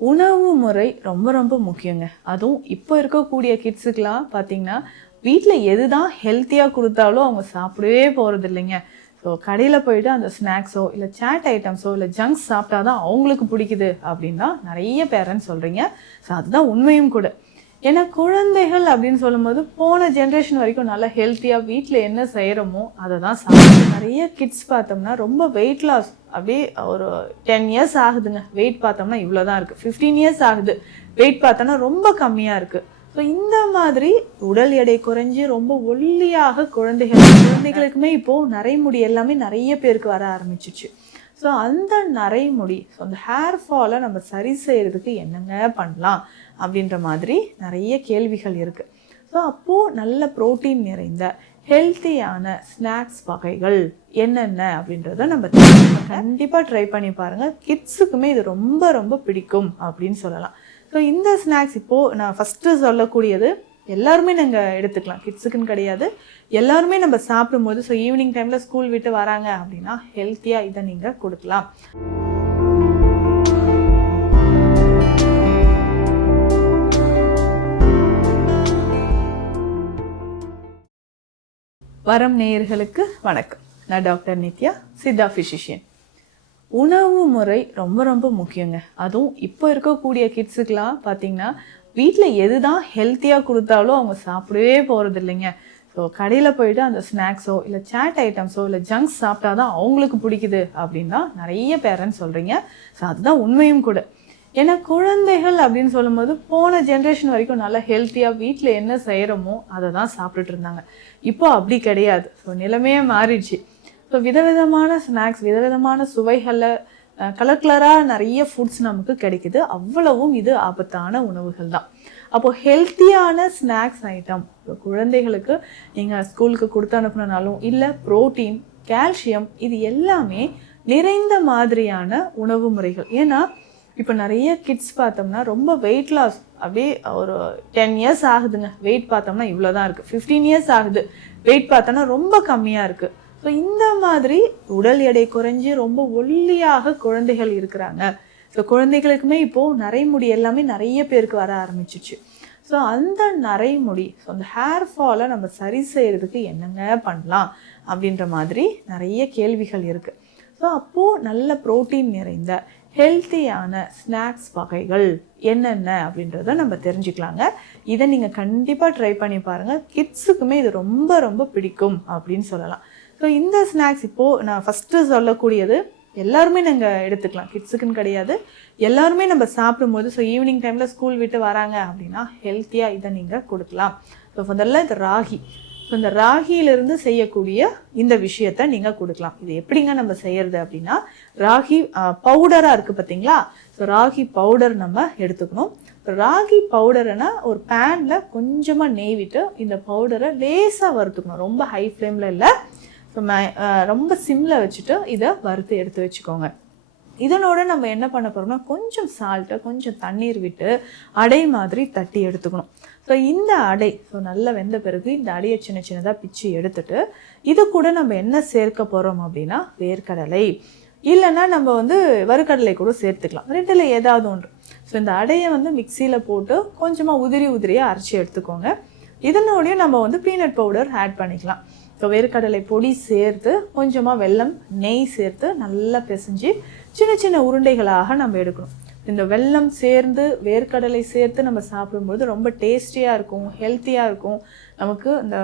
உணவு முறை ரொம்ப ரொம்ப முக்கியங்க. அதுவும் இப்போ இருக்கக்கூடிய கிட்ஸுக்கெலாம் பார்த்தீங்கன்னா, வீட்ல எதுதான் ஹெல்த்தியா குடுத்தாலும் அவங்க சாப்பிடவே போறது இல்லைங்க. ஸோ கடையில போயிட்டு அந்த ஸ்நாக்ஸோ, இல்ல சாட் ஐட்டம்ஸோ, இல்ல ஜங்க்ஸ் சாப்பிட்டா தான் அவங்களுக்கு பிடிக்குது அப்படின்னு தான் நெறைய பேரண்ட்ஸ் சொல்றீங்க. ஸோ அதுதான் உண்மையும் கூட. ஏன்னா குழந்தைகள் அப்படின்னு சொல்லும்போது போன ஜென்ரேஷன் வரைக்கும் நல்லா ஹெல்த்தியா வீட்ல என்ன செய்றோமோ அதை தான் சாப்பிடுவோம். நிறைய கிட்ஸ் பார்த்தோம்னா ரொம்ப வெயிட் லாஸ் அப்படியே ஒரு 10 இயர்ஸ் ஆகுதுங்க. வெயிட் பார்த்தோம்னா இவ்வளோதான் இருக்கு. 15 இயர்ஸ் ஆகுது. வெயிட் பார்த்தோம்னா ரொம்ப கம்மியா இருக்கு. ஸோ இந்த மாதிரி உடல் எடை குறைஞ்சி ரொம்ப ஒல்லியாக குழந்தைகளுக்குமே இப்போ நரைமுடி எல்லாமே நிறைய பேருக்கு வர ஆரம்பிச்சிச்சு. ஸோ அந்த நரைமுடி, ஸோ அந்த ஹேர் ஃபாலை நம்ம சரி செய்யறதுக்கு என்னங்க பண்ணலாம் அப்படின்ற மாதிரி நிறைய கேள்விகள் இருக்கு. ஸோ அப்போது நல்ல ப்ரோட்டீன் நிறைந்த ஹெல்த்தியான ஸ்நாக்ஸ் வகைகள் என்னென்ன அப்படின்றத நம்ம கண்டிப்பாக ட்ரை பண்ணி பாருங்கள். கிட்ஸுக்குமே இது ரொம்ப ரொம்ப பிடிக்கும் அப்படின்னு சொல்லலாம். ஸோ இந்த ஸ்நாக்ஸ் இப்போது நான் ஃபஸ்ட்டு சொல்லக்கூடியது எல்லாருமே நாங்கள் எடுத்துக்கலாம், கிட்ஸுக்குன்னு கிடையாது. எல்லாருமே நம்ம சாப்பிடும்போது, ஸோ ஈவினிங் டைமில் ஸ்கூல் விட்டு வராங்க அப்படின்னா ஹெல்த்தியாக இதை நீங்கள் கொடுக்கலாம். வரம் நேயர்களுக்கு வணக்கம். நான் டாக்டர் நித்யா, சித்தா ஃபிசிஷியன். உணவு முறை ரொம்ப ரொம்ப முக்கியங்க. அதுவும் இப்போ இருக்கக்கூடிய கிட்ஸுக்கெலாம் பார்த்தீங்கன்னா, வீட்டில் எதுதான் ஹெல்த்தியாக கொடுத்தாலும் அவங்க சாப்பிடவே போகிறது இல்லைங்க. ஸோ கடையில் போயிட்டு அந்த ஸ்நாக்ஸோ, இல்லை சாட் ஐட்டம்ஸோ, இல்லை ஜங்க்ஸ் சாப்பிட்டா தான் அவங்களுக்கு பிடிக்குது அப்படின்னு தான் நிறைய பேரண்ட்ஸ் சொல்கிறீங்க. ஸோ அதுதான் உண்மையும் கூட. ஏன்னா குழந்தைகள் அப்படின்னு சொல்லும்போது போன ஜென்ரேஷன் வரைக்கும் நல்லா ஹெல்த்தியாக வீட்டில் என்ன செய்கிறோமோ அதை தான் சாப்பிட்டுட்டு இருந்தாங்க. இப்போ அப்படி கிடையாது. ஸோ நிலைமையே மாறிடுச்சு. ஸோ விதவிதமான ஸ்நாக்ஸ், விதவிதமான சுவைகளில் கலர் கலராக நிறைய ஃபுட்ஸ் நமக்கு கிடைக்குது. அவ்வளவும் இது ஆபத்தான உணவுகள் தான். அப்போது ஹெல்த்தியான ஸ்நாக்ஸ் ஐட்டம் குழந்தைகளுக்கு நீங்கள் ஸ்கூலுக்கு கொடுத்து அனுப்புனாலும், இல்லை ப்ரோட்டீன், கால்சியம், இது எல்லாமே நிறைந்த மாதிரியான உணவு முறைகள். ஏன்னா இப்போ நிறைய கிட்ஸ் பார்த்தோம்னா ரொம்ப வெயிட் லாஸ் அப்படியே ஒரு 10 இயர்ஸ் ஆகுதுங்க. வெயிட் பார்த்தோம்னா இவ்வளோதான் இருக்குது. 15 இயர்ஸ் ஆகுது. வெயிட் பார்த்தோம்னா ரொம்ப கம்மியாக இருக்குது. ஸோ இந்த மாதிரி உடல் எடை குறைஞ்சி ரொம்ப ஒல்லியாக குழந்தைகள் இருக்கிறாங்க. ஸோ குழந்தைகளுக்குமே இப்போது நரைமுடி எல்லாமே நிறைய பேருக்கு வர ஆரம்பிச்சிச்சு. ஸோ அந்த நரைமுடி, ஸோ அந்த ஹேர் ஃபாலை நம்ம சரி செய்யறதுக்கு என்னங்க பண்ணலாம் அப்படின்ற மாதிரி நிறைய கேள்விகள் இருக்குது. ஸோ அப்போது நல்ல ப்ரோட்டீன் நிறைந்த ஹெல்த்தியான ஸ்நாக்ஸ் வகைகள் என்னென்ன அப்படின்றத நம்ம தெரிஞ்சுக்கலாங்க. இதை நீங்கள் கண்டிப்பாக ட்ரை பண்ணி பாருங்கள். கிட்ஸுக்குமே இது ரொம்ப ரொம்ப பிடிக்கும் அப்படின்னு சொல்லலாம். ஸோ இந்த ஸ்நாக்ஸ் இப்போது நான் ஃபஸ்ட்டு சொல்லக்கூடியது எல்லாருமே நாங்கள் எடுத்துக்கலாம், கிட்ஸுக்குன்னு கிடையாது. எல்லாருமே நம்ம சாப்பிடும்போது, ஸோ ஈவினிங் டைமில் ஸ்கூல் விட்டு வராங்க அப்படின்னா ஹெல்த்தியாக இதை நீங்கள் கொடுக்கலாம். ஸோ முதல்ல இது ராகி. ஸோ இந்த ராகியிலிருந்து செய்யக்கூடிய இந்த விஷயத்த நீங்கள் கொடுக்கலாம். இது எப்படிங்க நம்ம செய்யறது அப்படின்னா, ராகி பவுடராக இருக்குது பார்த்தீங்களா? ஸோ ராகி பவுடர் நம்ம எடுத்துக்கணும். ராகி பவுடர்னா ஒரு பேனில் கொஞ்சமாக நெய் விட்டு இந்த பவுடரை லேசாக வறுத்துக்கணும். ரொம்ப ஹை ஃப்ளேமில் இல்லை, ரொம்ப சிம்மில் வச்சுட்டு இதை வறுத்து எடுத்து வச்சுக்கோங்க. இதனோட நம்ம என்ன பண்ண போகிறோம்னா, கொஞ்சம் சால்ட்டை, கொஞ்சம் தண்ணீர் விட்டு அடை மாதிரி தட்டி எடுத்துக்கணும். ஸோ இந்த அடை நல்லா வெந்த பிறகு இந்த அடையை சின்ன சின்னதாக பிச்சு எடுத்துட்டு, இது கூட நம்ம என்ன சேர்க்க போகிறோம் அப்படின்னா, வேர்க்கடலை இல்லைன்னா நம்ம வறுக்கடலை கூட சேர்த்துக்கலாம். ரெண்டில் ஏதாவது ஒன்று. ஸோ இந்த அடையை மிக்சியில் போட்டு கொஞ்சமாக உதிரியாக அரைச்சி எடுத்துக்கோங்க. இதனோடையும் நம்ம பீனட் பவுடர் ஆட் பண்ணிக்கலாம். ஸோ வேர்க்கடலை பொடி சேர்த்து கொஞ்சமாக வெல்லம், நெய் சேர்த்து நல்லா பிசைஞ்சு சின்ன சின்ன உருண்டைகளாக நம்ம எடுக்கணும். இந்த வெல்லம் சேர்ந்து வேர்க்கடலை சேர்த்து நம்ம சாப்பிடும்போது ரொம்ப டேஸ்டியாக இருக்கும், ஹெல்த்தியாக இருக்கும். நமக்கு இந்த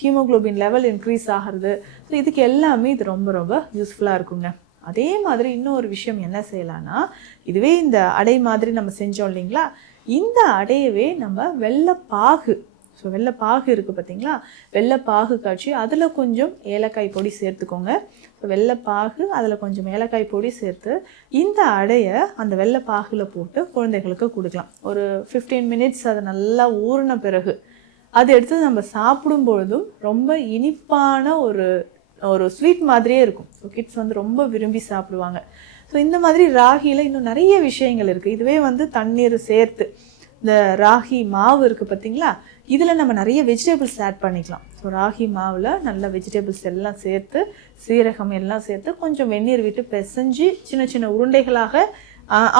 ஹீமோக்ளோபின் லெவல் இன்க்ரீஸ் ஆகிறது. ஸோ இதுக்கு எல்லாமே இது ரொம்ப ரொம்ப யூஸ்ஃபுல்லாக இருக்குங்க. அதே மாதிரி இன்னொரு விஷயம் என்ன செய்யலான்னா, இதுவே இந்த அடை மாதிரி நம்ம செஞ்சோம் இல்லைங்களா, இந்த அடையவே நம்ம வெள்ளைப்பாகு, ஸோ வெள்ளைப்பாகு இருக்குது பார்த்தீங்களா, வெள்ளைப்பாகு காய்ச்சி அதில் கொஞ்சம் ஏலக்காய் பொடி சேர்த்துக்கோங்க. ஸோ வெள்ளைப்பாகு அதில் கொஞ்சம் ஏலக்காய் பொடி சேர்த்து இந்த அடையை அந்த வெள்ளைப்பாகில் போட்டு குழந்தைகளுக்கு கொடுக்கலாம். ஒரு 15 மினிட்ஸ் அதை நல்லா ஊறின பிறகு அதை எடுத்து நம்ம சாப்பிடும் பொழுதும் ரொம்ப இனிப்பான ஒரு ஸ்வீட் மாதிரியே இருக்கும். ஸோ கிட்ஸ் ரொம்ப விரும்பி சாப்பிடுவாங்க. ஸோ இந்த மாதிரி ராகியில் இன்னும் நிறைய விஷயங்கள் இருக்குது. இதுவே தண்ணீர் சேர்த்து இந்த ராகி மாவு இருக்குது பார்த்தீங்களா, இதில் நம்ம நிறைய வெஜிடபிள்ஸ் ஆட் பண்ணிக்கலாம். ஸோ ராகி மாவில் நல்ல வெஜிடபிள்ஸ் எல்லாம் சேர்த்து, சீரகம் எல்லாம் சேர்த்து கொஞ்சம் வெந்நீர் விட்டு பிசைஞ்சு சின்ன சின்ன உருண்டைகளாக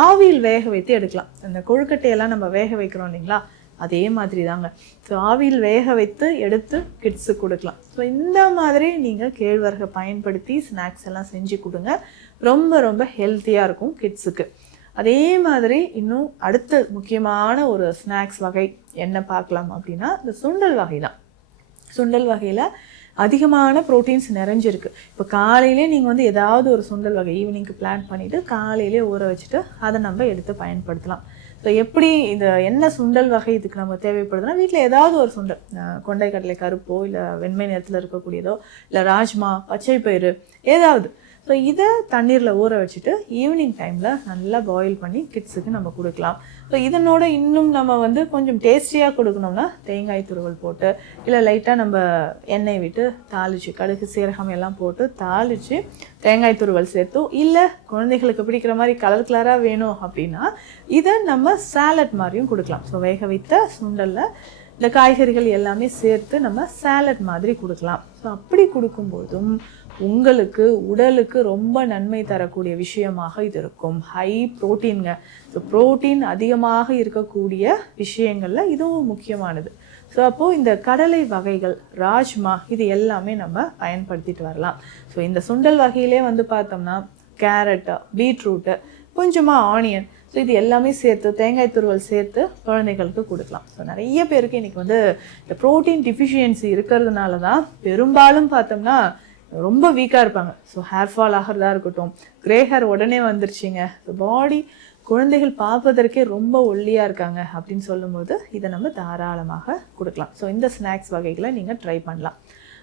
ஆவியில் வேக வைத்து எடுக்கலாம். அந்த கொழுக்கட்டையெல்லாம் நம்ம வேக வைக்கிறோம் இல்லைங்களா, அதே மாதிரி தாங்க. ஸோ ஆவியில் வேக வைத்து எடுத்து கிட்ஸுக்கு கொடுக்கலாம். ஸோ இந்த மாதிரி நீங்கள் கேழ்வரகை பயன்படுத்தி ஸ்நாக்ஸ் எல்லாம் செஞ்சு கொடுங்க. ரொம்ப ரொம்ப ஹெல்த்தியாக இருக்கும் கிட்ஸுக்கு. அதே மாதிரி இன்னும் அடுத்த முக்கியமான ஒரு ஸ்நாக்ஸ் வகை என்ன பார்க்கலாம் அப்படின்னா, இந்த சுண்டல் வகை தான். சுண்டல் வகையில் அதிகமான ப்ரோட்டீன்ஸ் நிறைஞ்சிருக்கு. இப்போ காலையிலே நீங்கள் வந்து ஏதாவது ஒரு சுண்டல் வகை ஈவினிங்க்கு பிளான் பண்ணிவிட்டு காலையிலே ஊற வச்சுட்டு அதை நம்ம எடுத்து பயன்படுத்தலாம். ஸோ எப்படி இந்த என்ன சுண்டல் வகை இதுக்கு நம்ம தேவைப்படுதுன்னா, வீட்டில் ஏதாவது ஒரு சுண்டல், கொண்டை கடலை கருப்போ இல்லை வெண்மை நிறத்தில் இருக்கக்கூடியதோ இல்லை ராஜ்மா பச்சை பயிறு ஏதாவது. ஸோ இதை தண்ணீரில் ஊற வச்சுட்டு ஈவினிங் டைமில் நல்லா பாயில் பண்ணி கிட்ஸுக்கு நம்ம கொடுக்கலாம். ஸோ இதனோட இன்னும் நம்ம வந்து கொஞ்சம் டேஸ்டியாக கொடுக்கணும்னா தேங்காய் துருவல் போட்டு இல்லை லைட்டாக நம்ம எண்ணெய் விட்டு தாளித்து கடுகு சீரகம் எல்லாம் போட்டு தாளித்து தேங்காய் துருவல் சேர்த்தோ, இல்லை குழந்தைகளுக்கு பிடிக்கிற மாதிரி கலராக வேணும் அப்படின்னா இதை நம்ம சாலட் மாதிரியும் கொடுக்கலாம். ஸோ வேக வைத்த சுண்டலில் இந்த காய்கறிகள் எல்லாமே சேர்த்து நம்ம சாலட் மாதிரி கொடுக்கலாம். ஸோ அப்படி கொடுக்கும்போதும் உங்களுக்கு உடலுக்கு ரொம்ப நன்மை தரக்கூடிய விஷயமாக இது இருக்கும். ஹை ப்ரோட்டீன்ங்க. ஸோ ப்ரோட்டீன் அதிகமாக இருக்கக்கூடிய விஷயங்களில் இதுவும் முக்கியமானது. ஸோ அப்போது இந்த கடலை வகைகள், ராஜ்மா, இது எல்லாமே நம்ம பயன்படுத்திட்டு வரலாம். ஸோ இந்த சுண்டல் வகையிலே வந்து பார்த்தோம்னா கேரட்டு, பீட்ரூட்டு, கொஞ்சமாக ஆனியன், ஸோ இது எல்லாமே சேர்த்து தேங்காய் துருவல் சேர்த்து குழந்தைகளுக்கு கொடுக்கலாம். ஸோ நிறைய பேருக்கு இன்றைக்கி வந்து இந்த ப்ரோட்டீன் டிஃபிஷியன்சி இருக்கிறதுனால தான் பெரும்பாலும் பார்த்தோம்னா ரொம்ப வீக்காக இருப்பாங்க. ஸோ ஹேர் ஃபால் ஆகிறதா இருக்கட்டும், கிரே ஹேர் உடனே வந்துருச்சுங்க, ஸோ பாடி குழந்தைகள் பார்ப்பதற்கே ரொம்ப ஒல்லியாக இருக்காங்க அப்படின்னு சொல்லும்போது இதை நம்ம தாராளமாக கொடுக்கலாம். ஸோ இந்த ஸ்நாக்ஸ் வகைகளை நீங்கள் ட்ரை பண்ணலாம்.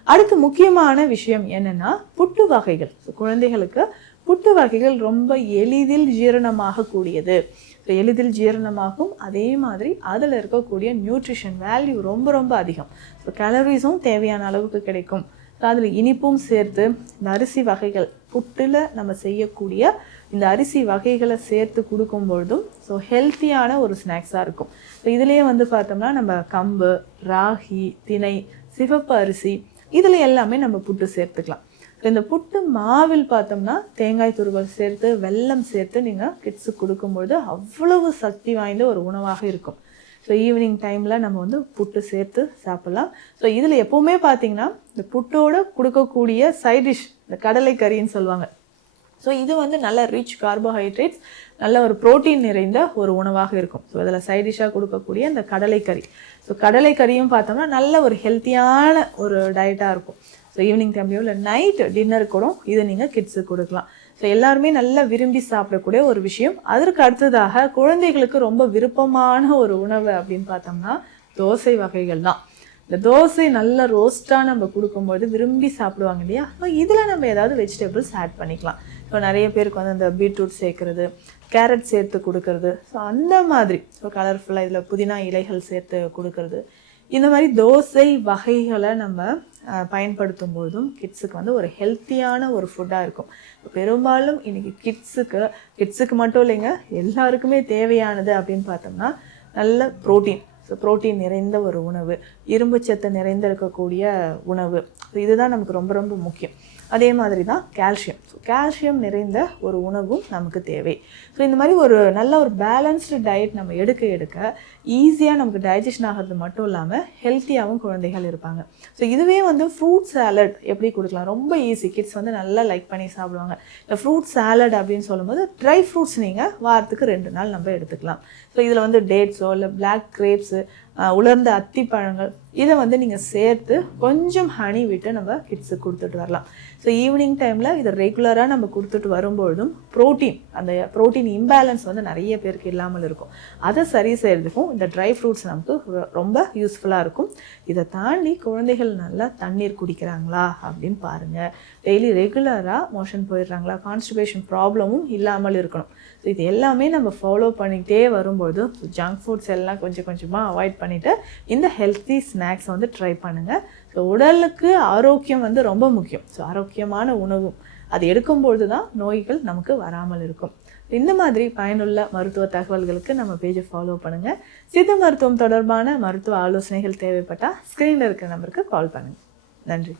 அடுத்து முக்கியமான விஷயம் என்னென்னா புட்டு வகைகள். ஸோ குழந்தைகளுக்கு புட்டு வகைகள் ரொம்ப எளிதில் ஜீரணமாக கூடியது. ஸோ எளிதில் ஜீரணமாகும், அதே மாதிரி அதில் இருக்கக்கூடிய நியூட்ரிஷன் வேல்யூ ரொம்ப ரொம்ப அதிகம். ஸோ கேலரிஸும் தேவையான அளவுக்கு கிடைக்கும். ஸோ அதில் இனிப்பும் சேர்த்து இந்த அரிசி வகைகள், புட்டில் நம்ம செய்யக்கூடிய இந்த அரிசி வகைகளை சேர்த்து கொடுக்கும்பொழுதும் ஸோ ஹெல்த்தியான ஒரு ஸ்நாக்ஸாக இருக்கும். ஸோ இதிலேயே வந்து பார்த்தோம்னா நம்ம கம்பு, ராகி, திணை, சிவப்பு அரிசி, இதில் எல்லாமே நம்ம புட்டு சேர்த்துக்கலாம். ஸோ இந்த புட்டு மாவில் பார்த்தோம்னா தேங்காய் துருவல் சேர்த்து வெல்லம் சேர்த்து நீங்கள் கிட்ஸுக்கு கொடுக்கும்பொழுது அவ்வளவு சக்தி வாய்ந்த ஒரு உணவாக இருக்கும். ஸோ ஈவினிங் டைமில் நம்ம வந்து புட்டு சேர்த்து சாப்பிட்லாம். ஸோ இதில் எப்போவுமே பார்த்திங்கன்னா இந்த புட்டோடு கொடுக்கக்கூடிய சைட் டிஷ் இந்த கடலை கறின்னு சொல்லுவாங்க. ஸோ இது வந்து நல்ல ரிச் கார்போஹைட்ரேட்ஸ், நல்ல ஒரு ப்ரோட்டீன் நிறைந்த ஒரு உணவாக இருக்கும். ஸோ அதில் சைட் டிஷ்ஷாக கொடுக்கக்கூடிய இந்த கடலைக்கறி. ஸோ கடலைக்கறியும் பார்த்தோம்னா நல்ல ஒரு ஹெல்த்தியான ஒரு டயட்டாக இருக்கும். ஸோ ஈவினிங் டைம்லையோ இல்லை நைட் டின்னருக்கு கூட இதை நீங்கள் கிட்ஸுக்கு கொடுக்கலாம். ஸோ எல்லாருமே நல்லா விரும்பி சாப்பிடக்கூடிய ஒரு விஷயம். அதற்கு அடுத்ததாக குழந்தைகளுக்கு ரொம்ப விருப்பமான ஒரு உணவு அப்படின்னு பார்த்தோம்னா தோசை வகைகள் தான். இந்த தோசை நல்ல ரோஸ்ட்டாக நம்ம கொடுக்கும்போது விரும்பி சாப்பிடுவாங்க இல்லையா. ஸோ இதில் நம்ம ஏதாவது வெஜிடபிள்ஸ் ஆட் பண்ணிக்கலாம். ஸோ நிறைய பேருக்கு வந்து இந்த பீட்ரூட் சேர்க்குறது, கேரட் சேர்த்து கொடுக்கறது, ஸோ அந்த மாதிரி ஸோ கலர்ஃபுல்லாக இதில் புதினா இலைகள் சேர்த்து கொடுக்கறது, இந்த மாதிரி தோசை வகைகளை நம்ம பயன்படுத்தும் போதும் கிட்ஸுக்கு வந்து ஒரு ஹெல்த்தியான ஒரு ஃபுட்டாக இருக்கும். பெரும்பாலும் இன்றைக்கி கிட்ஸுக்கு மட்டும் இல்லைங்க, எல்லாருக்குமே தேவையானது அப்படின்னு பார்த்தோம்னா நல்ல ப்ரோட்டீன். ஸோ ப்ரோட்டீன் நிறைந்த ஒரு உணவு, இரும்புச்சத்து நிறைந்த இருக்கக்கூடிய உணவு, ஸோ இதுதான் நமக்கு ரொம்ப ரொம்ப முக்கியம். அதே மாதிரி தான் கால்சியம். ஸோ கால்சியம் நிறைந்த ஒரு உணவும் நமக்கு தேவை. ஸோ இந்த மாதிரி ஒரு நல்ல ஒரு பேலன்ஸ்டு டயட் நம்ம எடுக்க ஈஸியாக நமக்கு டைஜஷன் ஆகிறது மட்டும் இல்லாமல் ஹெல்த்தியாகவும் குழந்தைகள் இருப்பாங்க. ஸோ இதுவே வந்து ஃப்ரூட் சாலட் எப்படி கொடுக்கலாம், ரொம்ப ஈஸி. கிட்ஸ் வந்து நல்லா லைக் பண்ணி சாப்பிடுவாங்க. இந்த ஃப்ரூட் சாலட் அப்படின்னு சொல்லும்போது ட்ரை ஃப்ரூட்ஸ் நீங்கள் வாரத்துக்கு 2 நாள் நம்ம எடுத்துக்கலாம். ஸோ இதில் வந்து டேட்ஸோ இல்லை பிளாக் கிரேப்ஸு, உலர்ந்த அத்திப்பழங்கள், இதை வந்து நீங்கள் சேர்த்து கொஞ்சம் ஹனி விட்டு நம்ம கிட்ஸுக்கு கொடுத்துட்டு வரலாம். ஸோ ஈவினிங் டைமில் இதை ரெகுலராக நம்ம கொடுத்துட்டு வரும்பொழுதும் அந்த ப்ரோட்டீன் இம்பேலன்ஸ் வந்து நிறைய பேருக்கு இல்லாமல் இருக்கும். அதை சரி செய்கிறதுக்கும் இந்த ட்ரை ஃப்ரூட்ஸ் நமக்கு ரொம்ப யூஸ்ஃபுல்லாக இருக்கும். இதை தாண்டி குழந்தைகள் நல்லா தண்ணீர் குடிக்கிறாங்களா அப்படின்னு பாருங்கள். டெய்லி ரெகுலராக மோஷன் போயிடுறாங்களா, கான்ஸ்டிபேஷன் ப்ராப்ளமும் இல்லாமல் இருக்கணும். ஸோ இது எல்லாமே நம்ம ஃபாலோ பண்ணிக்கிட்டே வரும்போது ஜங்க் ஃபுட்ஸ் எல்லாம் கொஞ்சம் கொஞ்சமாக அவாய்ட் பண்ணிவிட்டு இந்த ஹெல்த்தி ஸ்நாக்ஸ் வந்து ட்ரை பண்ணுங்கள். ஸோ உடலுக்கு ஆரோக்கியம் வந்து ரொம்ப முக்கியம். ஸோ ஆரோக்கியமான உணவும் அது எடுக்கும்பொழுது தான் நோய்கள் நமக்கு வராமல் இருக்கும். இந்த மாதிரி பயனுள்ள மருத்துவ தகவல்களுக்கு நம்ம பேஜை ஃபாலோ பண்ணுங்கள். சித்த மருத்துவம் தொடர்பான மருத்துவ ஆலோசனைகள் தேவைப்பட்டால் ஸ்க்ரீனில் இருக்கிற நம்பருக்கு கால் பண்ணுங்கள். நன்றி.